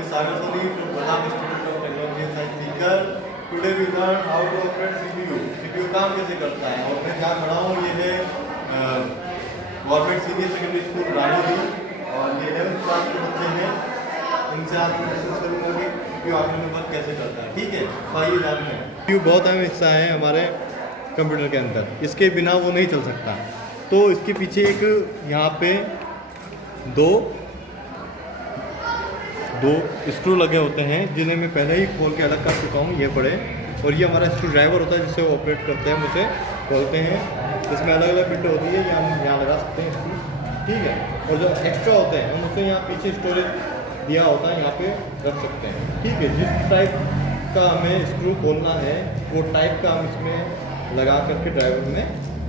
name is Sagar Soni from Pradhan Institute of Technology and Science Seeker. Today we learn how to operate CPU. CPU काम कैसे करता है और मैं जहाँ खड़ा हूँ ये है government senior secondary school Rajouri और ये 11th क्लास के बच्चे हैं। इनसे आप डिस्कस करूँगा कि CPU आगे में वर्क कैसे करता है। ठीक है, तो आइए जानते हैं। CPU बहुत अहम हिस्सा है हमारे कंप्यूटर के अंदर, इसके बिना वो नहीं चल सकता। तो इसके पीछे एक यहाँ पे दो स्क्रू लगे होते हैं जिन्हें मैं पहले ही खोल के अलग कर चुका हूँ, ये पड़े। और ये हमारा स्क्रू ड्राइवर होता है जिससे वो ऑपरेट करते हैं, हम उसे खोलते हैं। इसमें अलग अलग बिट होती है, ये हम यहाँ लगा सकते हैं इसकी, ठीक है। और जो एक्स्ट्रा होते हैं हम उसे यहाँ पीछे स्टोरेज दिया होता है, यहाँ पे रख सकते हैं, ठीक है। जिस टाइप का हमें स्क्रू खोलना है वो टाइप का हम इसमें लगा करके ड्राइवर में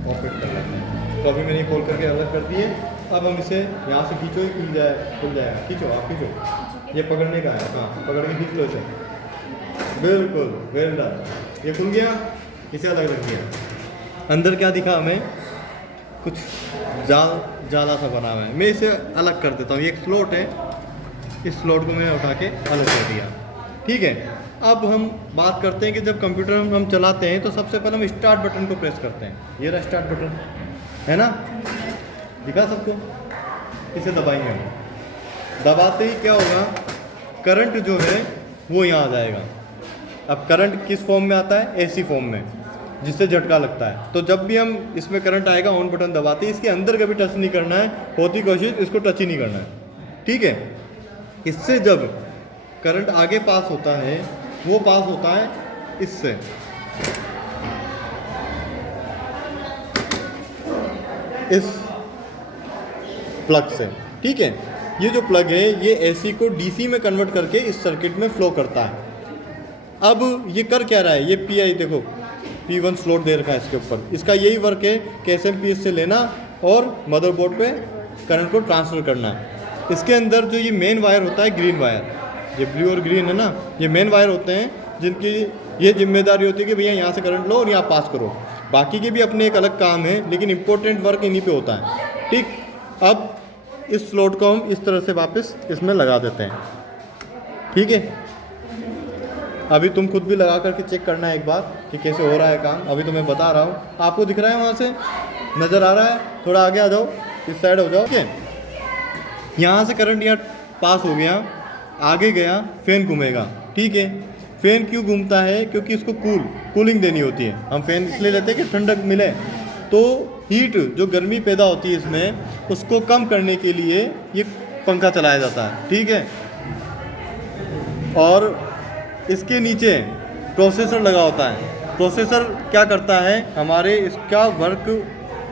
ऑपरेट कर लेते हैं। तो अभी मैंने खोल करके अलग कर दिए। अब हम इसे यहाँ से खींचो ही खुल जाएगा। खींचो, आप खींचो, ये पकड़ने का है। हाँ, पकड़ के खींच लो इसे, बिल्कुल, वेल डन। ये खुल गया, इसे अलग रख दिया। अंदर क्या दिखा हमें, कुछ जाला सा बना हुआ है। मैं इसे अलग कर देता हूँ। ये एक स्लॉट है, इस स्लॉट को मैंने उठा के अलग कर दिया, ठीक है। अब हम बात करते हैं कि जब कंप्यूटर हम चलाते हैं तो सबसे पहले हम स्टार्ट बटन को प्रेस करते हैं। ये रहा स्टार्ट बटन, है ना, दिखा सबको। इसे दबाएंगे हम, दबाते ही क्या होगा, करंट जो है वो यहाँ आ जाएगा। अब करंट किस फॉर्म में आता है, एसी फॉर्म में, जिससे झटका लगता है। तो जब भी हम इसमें करंट आएगा ऑन बटन दबाते ही इसके अंदर कभी टच नहीं करना है, होती कोशिश इसको टच ही नहीं करना है, ठीक है। इससे जब करंट आगे पास होता है वो पास होता है इससे, इस प्लग से, ठीक है। ये जो प्लग है ये एसी को डीसी में कन्वर्ट करके इस सर्किट में फ्लो करता है। अब ये कर क्या रहा है, ये पीआई देखो, P1 स्लॉट दे रखा है इसके ऊपर। इसका यही वर्क है कि एसएमपीएस से लेना और मदरबोर्ड पे करंट को ट्रांसफ़र करना। इसके अंदर जो ये मेन वायर होता है, ग्रीन वायर, ये ब्लू और ग्रीन है ना, ये मेन वायर होते हैं जिनकी ये जिम्मेदारी होती है कि भैया यहाँ से करंट लो और यहाँ पास करो। बाकी के भी अपने एक अलग काम है, लेकिन इंपॉर्टेंट वर्क इन्हीं पे होता है, ठीक। अब इस स्लॉट को हम इस तरह से वापस इसमें लगा देते हैं, ठीक है। अभी तुम खुद भी लगा करके चेक करना है एक बार कि कैसे हो रहा है काम। अभी तो मैं बता रहा हूँ, आपको दिख रहा है, वहाँ से नज़र आ रहा है। थोड़ा आगे आ जाओ, इस साइड हो जाओ, ठीक है। यहाँ से करंट यहाँ पास हो गया, आगे गया, फैन घूमेगा, ठीक है। फैन क्यों घूमता है, क्योंकि इसको कूलिंग देनी होती है। हम फैन इसलिए लेते हैं कि ठंडक मिले। तो हीट जो गर्मी पैदा होती है इसमें, उसको कम करने के लिए ये पंखा चलाया जाता है, ठीक है। और इसके नीचे प्रोसेसर लगा होता है। प्रोसेसर क्या करता है, हमारे इसका वर्क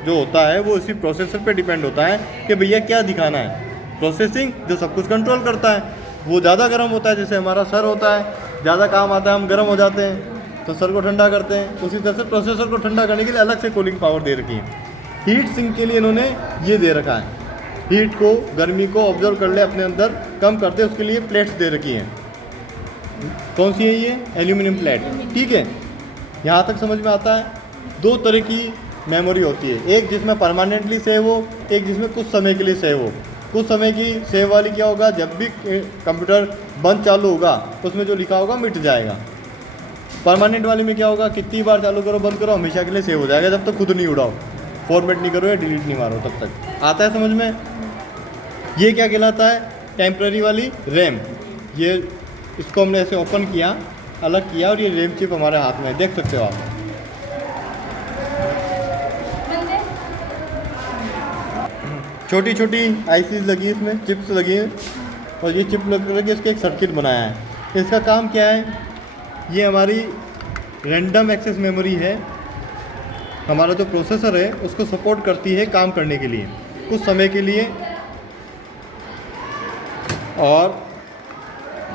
जो होता है वो इसी प्रोसेसर पे डिपेंड होता है कि भैया क्या दिखाना है। प्रोसेसिंग जो सब कुछ कंट्रोल करता है, वो ज़्यादा गर्म होता है, जैसे हमारा सर होता है, ज़्यादा काम आता है, हम गर्म हो जाते हैं तो सर को ठंडा करते हैं। उसी तरह से प्रोसेसर को ठंडा करने के लिए अलग से कूलिंग पावर दे रखी है। हीट सिंक के लिए इन्होंने ये दे रखा है, हीट को, गर्मी को ऑब्जर्व कर ले, अपने अंदर कम करते, उसके लिए प्लेट्स दे रखी हैं। कौन सी है ये, एल्यूमिनियम प्लेट, ठीक है। यहाँ तक समझ में आता है। दो तरह की मेमोरी होती है, एक जिसमें परमानेंटली सेव हो, एक जिसमें कुछ समय के लिए सेव हो। कुछ समय की सेव वाली क्या होगा, जब भी कंप्यूटर बंद चालू होगा उसमें जो लिखा होगा मिट जाएगा। परमानेंट वाली में क्या होगा, कितनी बार चालू करो बंद करो हमेशा के लिए सेव हो जाएगा, जब तक खुद नहीं उड़ाओ, फॉर्मेट नहीं करो या डिलीट नहीं मारो, तब तक। आता है समझ में। ये क्या कहलाता है, टेम्पररी वाली रैम। ये इसको हमने ऐसे ओपन किया, अलग किया, और ये रैम चिप हमारे हाथ में, देख सकते हो आप। छोटी छोटी आईसीज लगी है इसमें, चिप्स लगी हैं, और ये चिप लग करके इसका एक सर्किट बनाया है। इसका काम क्या है, ये हमारी रैंडम एक्सेस मेमोरी है। हमारा जो प्रोसेसर है उसको सपोर्ट करती है काम करने के लिए कुछ समय के लिए। और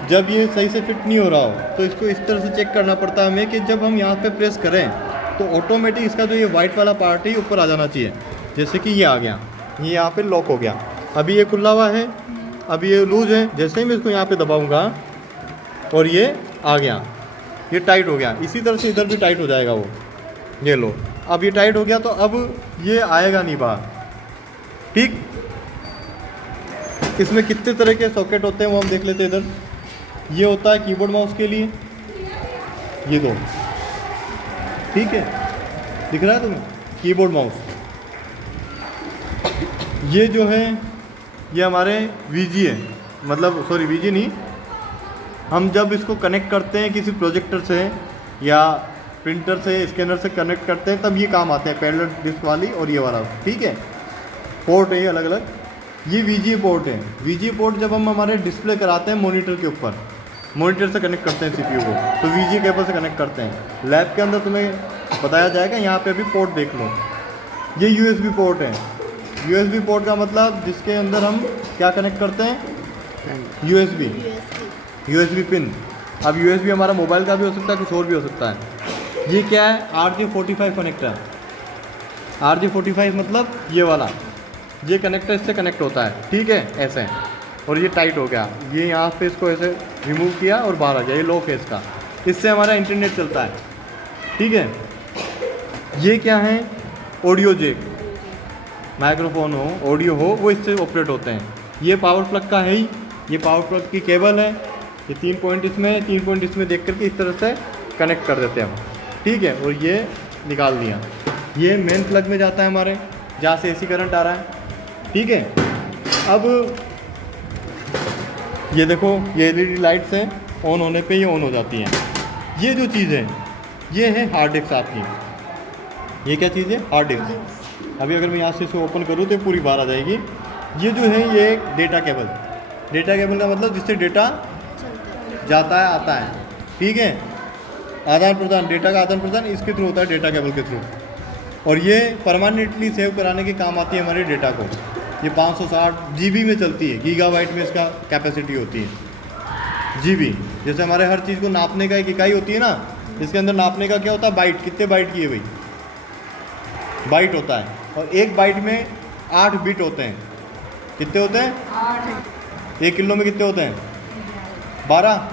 जब ये सही से फिट नहीं हो रहा हो तो इसको इस तरह से चेक करना पड़ता है हमें कि जब हम यहाँ पे प्रेस करें तो ऑटोमेटिक इसका जो ये वाइट वाला पार्ट है ऊपर आ जाना चाहिए। जैसे कि ये आ गया, ये यहाँ पे लॉक हो गया। अभी ये खुला हुआ है, अभी ये लूज है। जैसे ही मैं इसको यहाँ पे दबाऊंगा और ये आ गया, ये टाइट हो गया। इसी तरह से इधर भी टाइट हो जाएगा वो, ये लो, अब ये टाइट हो गया तो अब ये आएगा नहीं बाहर, ठीक। इसमें कितने तरह के सॉकेट होते हैं वो हम देख लेते हैं इधर। ये होता है कीबोर्ड माउस के लिए, ये दो, ठीक है, दिख रहा है तुम्हें कीबोर्ड माउस। ये जो है ये हमारे VG है, मतलब सॉरी VG नहीं, हम जब इसको कनेक्ट करते हैं किसी प्रोजेक्टर से या प्रिंटर से, स्कैनर से कनेक्ट करते हैं तब ये काम आते हैं, पैरेलल डिस्क वाली और ये वाला, ठीक है। पोर्ट है ये अलग अलग, ये VGA पोर्ट है। VGA पोर्ट जब हम हमारे डिस्प्ले कराते हैं मॉनिटर के ऊपर, मॉनिटर से कनेक्ट करते हैं CPU को, तो VGA केबल से कनेक्ट करते हैं। लैब के अंदर तुम्हें बताया जाएगा, यहाँ पे अभी पोर्ट देख लो। ये USB पोर्ट है। USB पोर्ट का मतलब जिसके अंदर हम क्या कनेक्ट करते हैं, USB पिन। अब USB हमारा मोबाइल का भी हो सकता है, कुछ और भी हो सकता है। ये क्या है, RJ45 कनेक्टर। RJ45 मतलब ये वाला, ये कनेक्टर इससे कनेक्ट होता है, ठीक है, ऐसे। और ये टाइट हो गया, ये यहाँ पे इसको ऐसे रिमूव किया और बाहर आ गया, ये लॉक है इसका, इससे हमारा इंटरनेट चलता है, ठीक है। ये क्या है, ऑडियो जैक, माइक्रोफोन हो, ऑडियो हो, वो इससे ऑपरेट होते हैं। ये पावर प्लग का है ही, ये पावर प्लग की केबल है, ये 3 पॉइंट इसमें, 3 पॉइंट इसमें देख करके इस तरह से कनेक्ट कर देते हैं हम, ठीक है। और ये निकाल दिया, ये मेन प्लग में जाता है हमारे, जहाँ से AC करंट आ रहा है, ठीक है। अब ये देखो, ये LED लाइट्स हैं, ऑन होने पे ये ऑन हो जाती हैं। ये जो चीज़ है, ये है हार्ड डिस्क आपकी। ये क्या चीज़ है, हार्ड डिस्क। अभी अगर मैं यहाँ से इसे ओपन करूँ तो पूरी बाहर आ जाएगी। ये जो है ये एक डेटा केबल, डेटा केबल का मतलब जिससे डेटा जाता है आता है, ठीक है, आदान प्रदान, डेटा का आदान प्रदान इसके थ्रू होता है, डेटा केबल के थ्रू। और ये परमानेंटली सेव कराने के काम आती है हमारे डेटा को। ये 560 GB में चलती है, गीगाबाइट में इसका कैपेसिटी होती है। GB जैसे हमारे हर चीज़ को नापने का एक इकाई होती है ना, इसके अंदर नापने का क्या होता है, बाइट। कितने बाइट की है भाई, बाइट होता है। और एक बाइट में 8 बिट होते हैं। कितने होते हैं, 8। 1 किलो में कितने होते हैं, 12।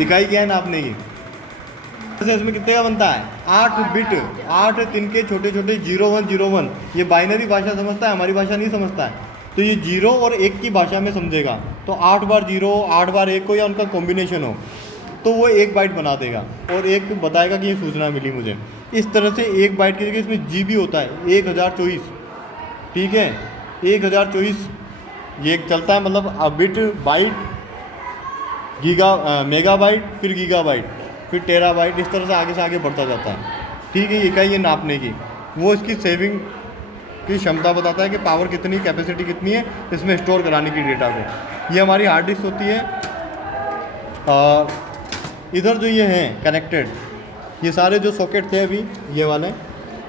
इकाई क्या है नापने की, इसमें कितने का बनता है, 8 बिट, 8 तिनके छोटे छोटे 0101। ये बाइनरी भाषा समझता है, हमारी भाषा नहीं समझता है, तो ये 0 और 1 की भाषा में समझेगा। तो 8 बार 0, 8 बार 1 को या उनका कॉम्बिनेशन हो तो वो 1 बाइट बना देगा और एक बताएगा कि ये सूचना मिली मुझे। इस तरह से 1 बाइट की जगह इसमें GB होता है 1024, ठीक है, 1024 ये चलता है। मतलब बिट, बाइट, मेगाबाइट, फिर गीगाबाइट, फिर टेराबाइट, इस तरह से आगे बढ़ता जाता है, ठीक है। इकाई ये नापने की, वो इसकी सेविंग की क्षमता बताता है कि पावर कितनी, कैपेसिटी कितनी है इसमें स्टोर कराने की डेटा को। ये हमारी हार्ड डिस्क होती है। और इधर जो ये हैं कनेक्टेड, ये सारे जो सॉकेट थे अभी ये वाले,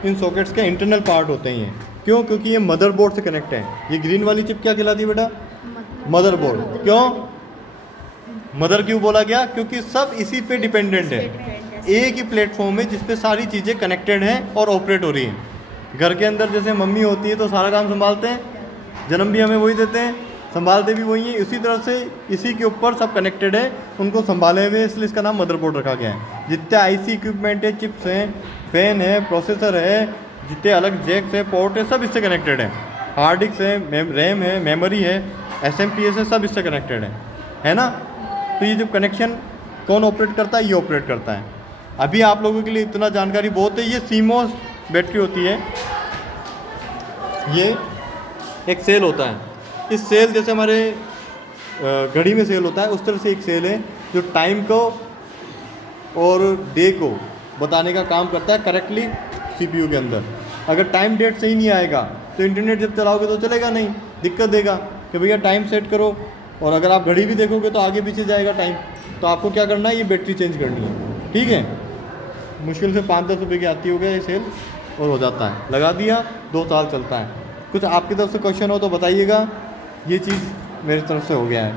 इन सॉकेट्स के इंटरनल पार्ट होते हैं ये। क्यों, क्योंकि ये मदरबोर्ड से कनेक्ट है। ये ग्रीन वाली चिप क्या कहलाती है बेटा, मदरबोर्ड। क्यों मदर क्यों बोला गया, क्योंकि सब इसी पे डिपेंडेंट है, एक ही प्लेटफॉर्म है जिस पे सारी चीज़ें कनेक्टेड हैं और ऑपरेट हो रही हैं। घर के अंदर जैसे मम्मी होती है तो सारा काम संभालते हैं, जन्म भी हमें वही देते हैं, संभालते भी वही हैं। इसी तरह से इसी के ऊपर सब कनेक्टेड है, उनको संभाले हुए, इसलिए इसका नाम मदरबोर्ड रखा गया है। जितने IC इक्विपमेंट है, चिप्स हैं, फैन है, प्रोसेसर है, जितने अलग जैक्स है, पोर्ट है, सब इससे कनेक्टेड है। हार्ड डिस्क है, रैम है, मेमोरी है, SMPS है, सब इससे कनेक्टेड है ना। तो ये जो कनेक्शन कौन ऑपरेट करता है, ये ऑपरेट करता है। अभी आप लोगों के लिए इतना जानकारी बहुत है। ये CMOS बैटरी होती है, ये एक सेल होता है। इस सेल जैसे हमारे घड़ी में सेल होता है, उस तरह से एक सेल है जो टाइम को और डे को बताने का काम करता है करेक्टली CPU के अंदर। अगर टाइम डेट सही नहीं आएगा तो इंटरनेट जब चलाओगे तो चलेगा नहीं, दिक्कत देगा कि भैया टाइम सेट करो। और अगर आप घड़ी भी देखोगे तो आगे पीछे जाएगा टाइम, तो आपको क्या करना है, ये बैटरी चेंज करनी है, ठीक है। मुश्किल से 5-10 रुपये की आती हो गया ये सेल और हो जाता है, लगा दिया 2 साल चलता है। कुछ आपकी तरफ से क्वेश्चन हो तो बताइएगा। ये चीज़ मेरी तरफ से हो गया है।